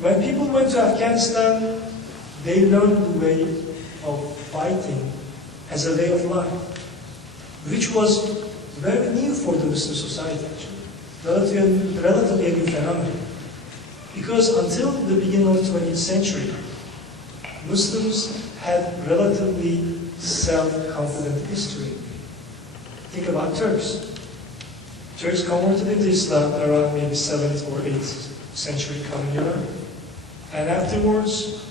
When people went to Afghanistan, they learned the way of fighting as a way of life, which was very new for the Muslim society, actually. Relatively new phenomenon. Because until the beginning of the 20th century, Muslims had relatively self-confident history. Think about Turks. Turks converted into Islam around maybe 7th or 8th century Common Era. And afterwards,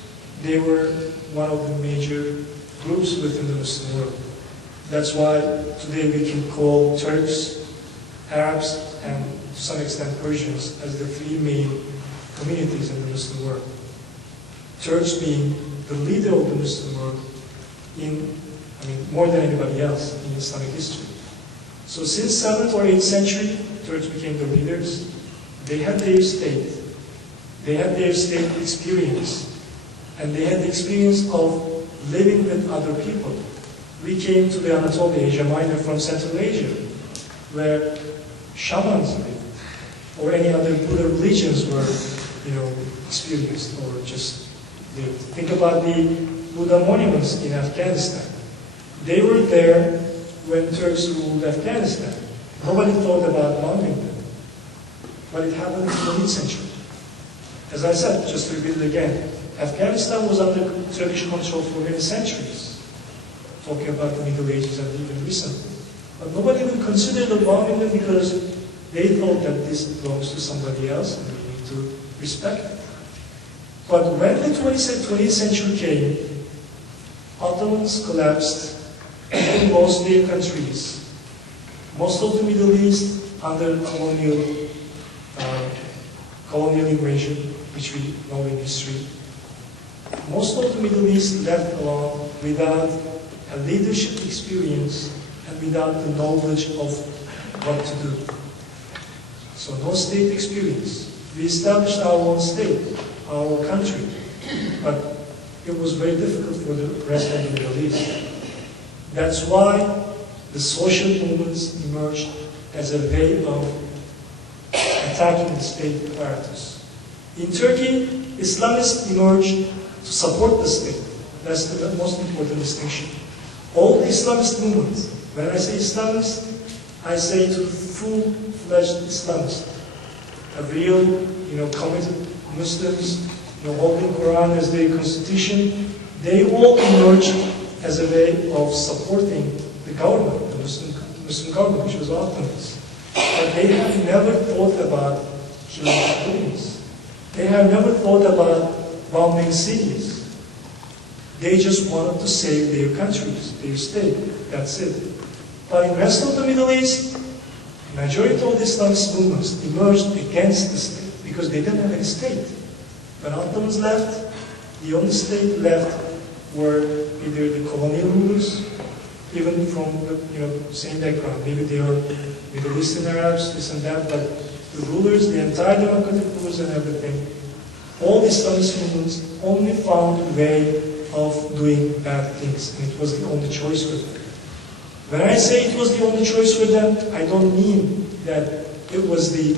they were one of the major groups within the Muslim world. That's why today we can call Turks, Arabs, and to some extent Persians as the three main communities in the Muslim world. Turks being the leader of the Muslim world more than anybody else in Islamic history. So since 7th or 8th century, Turks became the leaders. They had their state. They had their state experience. And they had the experience of living with other people. We came to the Anatolia, Asia Minor, from Central Asia, where shamans lived, or any other Buddha religions were, experienced or just lived. Think about the Buddha monuments in Afghanistan. They were there when Turks ruled Afghanistan. Nobody thought about mounting them. But it happened in the 20th century. As I said, just to repeat it again, Afghanistan was under Turkish control for many centuries, talking about the Middle Ages and even recently. But nobody would consider the bombing them because they thought that this belongs to somebody else and we need to respect it. But when the 20th century came, Ottomans collapsed and lost their countries. Most of the Middle East under colonial invasion, which we know in history. Most of the Middle East left alone without a leadership experience and without the knowledge of what to do. So no state experience. We established our own state, our country, but it was very difficult for the rest of the Middle East. That's why the social movements emerged as a way of attacking the state apparatus. In Turkey, Islamists emerged to support the state. That's the most important distinction. All the Islamist movements, when I say Islamist, I say to full-fledged Islamists, a real, committed Muslims, holding Quran as their constitution, they all emerged as a way of supporting the government, the Muslim government, which was Ottomans. But they have never thought about killing civilians. They have never thought about bombing cities. They just wanted to save their countries, their state. That's it. But in the rest of the Middle East, majority of the Islamist movements emerged against the state because they didn't have a state. When Ottomans left, the only state left were either the colonial rulers, even from the same background. Maybe they were Middle Eastern Arabs, this and that, but the rulers, the entire democratic rulers and everything, all the Islamist movements only found a way of doing bad things, and it was the only choice for them. When I say it was the only choice for them, I don't mean that it was the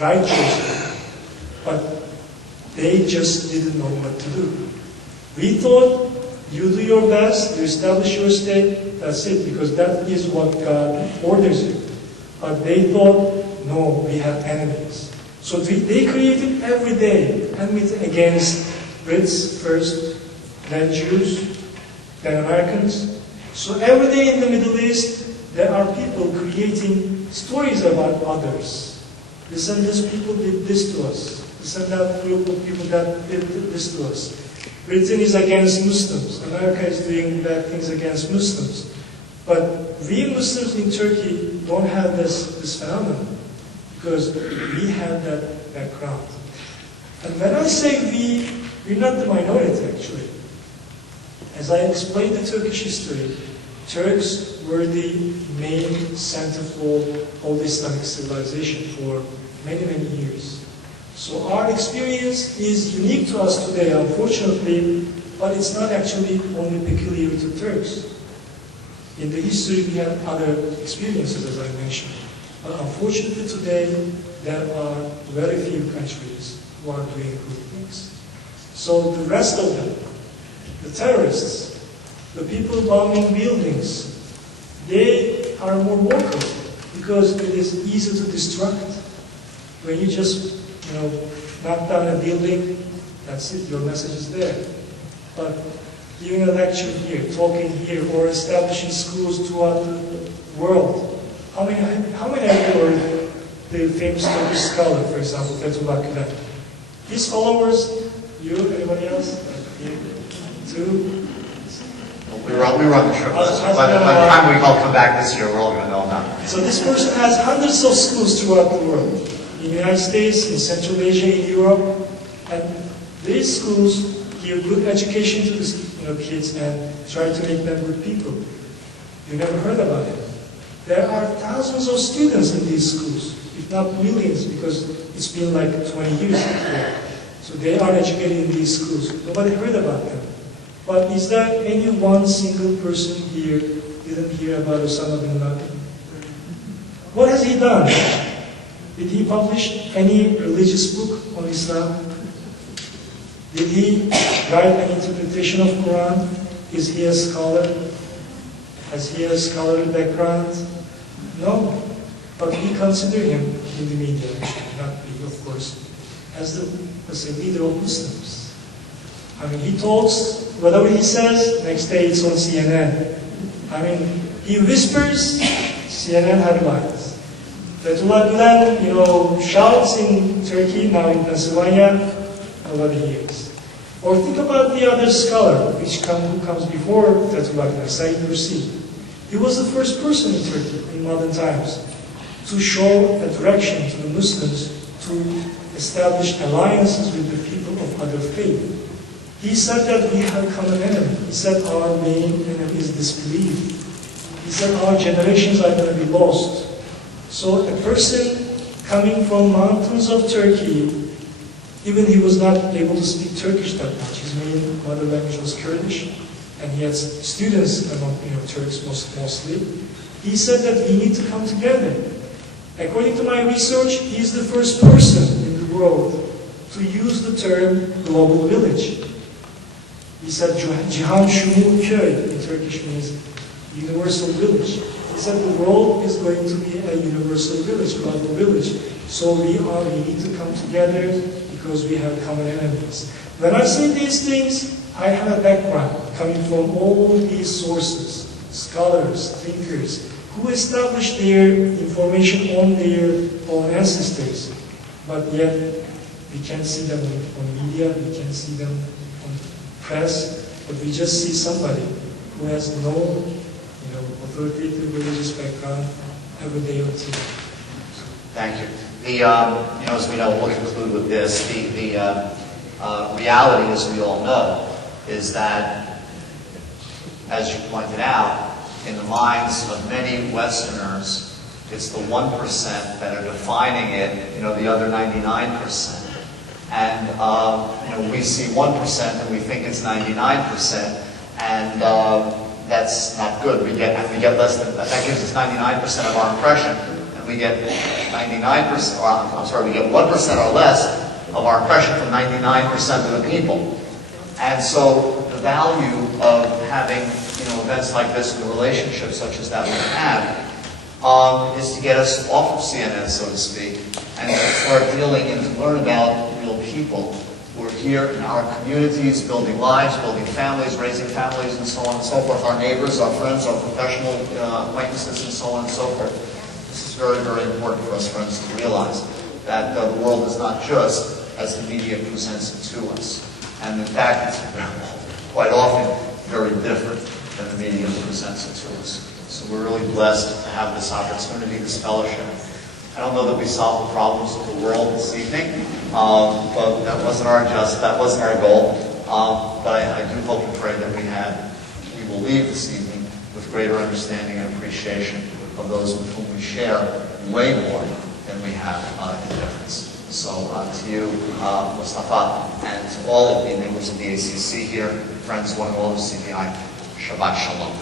right choice for them, but they just didn't know what to do. We thought, you do your best, you establish your state, that's it, because that is what God orders you. But they thought, no, we have enemies. So they created every day enemies against Brits first, then Jews, then Americans. So every day in the Middle East, there are people creating stories about others. This and this people did this to us. This and that group of people that did this to us. Britain is against Muslims. America is doing bad things against Muslims. But we Muslims in Turkey don't have this phenomenon because we have that background. And when I say we're not the minority actually. As I explained the Turkish history, Turks were the main center for all the Islamic civilization for many, many years. So our experience is unique to us today, unfortunately, but it's not actually only peculiar to Turks. In the history, we have other experiences, as I mentioned. But unfortunately today, there are very few countries who are doing good things. So the rest of them, the terrorists, the people bombing buildings, they are more vocal because it is easy to destruct. When you just, knock down a building, that's it, your message is there. But giving a lecture here, talking here, or establishing schools throughout the world, how many have you heard the famous Turkish scholar, for example, Fethullah Gülen? His followers, you, anybody else? Two? We were on the trip. By the time we all come back this year, we're all going to know about it. So this person has hundreds of schools throughout the world. In the United States, in Central Asia, in Europe. And these schools give good education to the kids and try to make them good people. You never heard about it. There are thousands of students in these schools, if not millions, because it's been like 20 years before. So they are educated in these schools. Nobody heard about them. But is there any one single person here didn't hear about Osama bin Laden? What has he done? Did he publish any religious book on Islam? Did he write an interpretation of Quran? Is he a scholar? Has he a scholarly background? No. But we consider him in the media, not we, of course, as the leader of Muslims. I mean, he talks, whatever he says, next day it's on CNN. I mean, he whispers, CNN headlines. Fethullah Gülen, shouts in Turkey, now in Pennsylvania, nobody hears. Or think about the other scholar, who comes before Fethullah Gülen, Sahin. He was the first person in Turkey in modern times to show a direction to the Muslims to establish alliances with the people of other faith. He said that we have a common enemy. He said our main enemy is disbelief. He said our generations are going to be lost. So a person coming from mountains of Turkey, even he was not able to speak Turkish that much. His main mother language was Kurdish, and he had students among Turks mostly. He said that we need to come together. According to my research, he is the first person in the world to use the term global village. He said Cihan Şumul Köy in Turkish means universal village. He said the world is going to be a universal village, global village. So we need to come together because we have common enemies. When I say these things, I have a background coming from all these sources, scholars, thinkers, who established their information on their own ancestors. But yet, we can't see them on media, we can't see them on press, but we just see somebody who has no authoritative religious background every day on TV. Thank you. As we know, we'll conclude with this. The reality, as we all know, is that, as you pointed out, in the minds of many Westerners, it's the 1% that are defining it, the other 99%. And, we see 1% and we think it's 99%, and that's not good. We get less than that. That gives us 99% of our impression, and we get 99%, we get 1% or less of our impression from 99% of the people. And so the value of having events like this and the relationships such as that we have is to get us off of CNN, so to speak, and to start dealing and to learn about real people who are here in our communities, building lives, building families, raising families, and so on and so forth, our neighbors, our friends, our professional acquaintances, and so on and so forth. This is very, very important for us, friends, to realize that the world is not just as the media presents it to us. And in fact, it's quite often very different than the media presents it to us. So we're really blessed to have this opportunity, this fellowship. I don't know that we solved the problems of the world this evening, but that wasn't our goal. But I do hope and pray that we will leave this evening with greater understanding and appreciation of those with whom we share way more than we have in difference. So to you, Mustapha, and to all of the members of the ACC here, friends, one and all of CPI, Shabbat Shalom.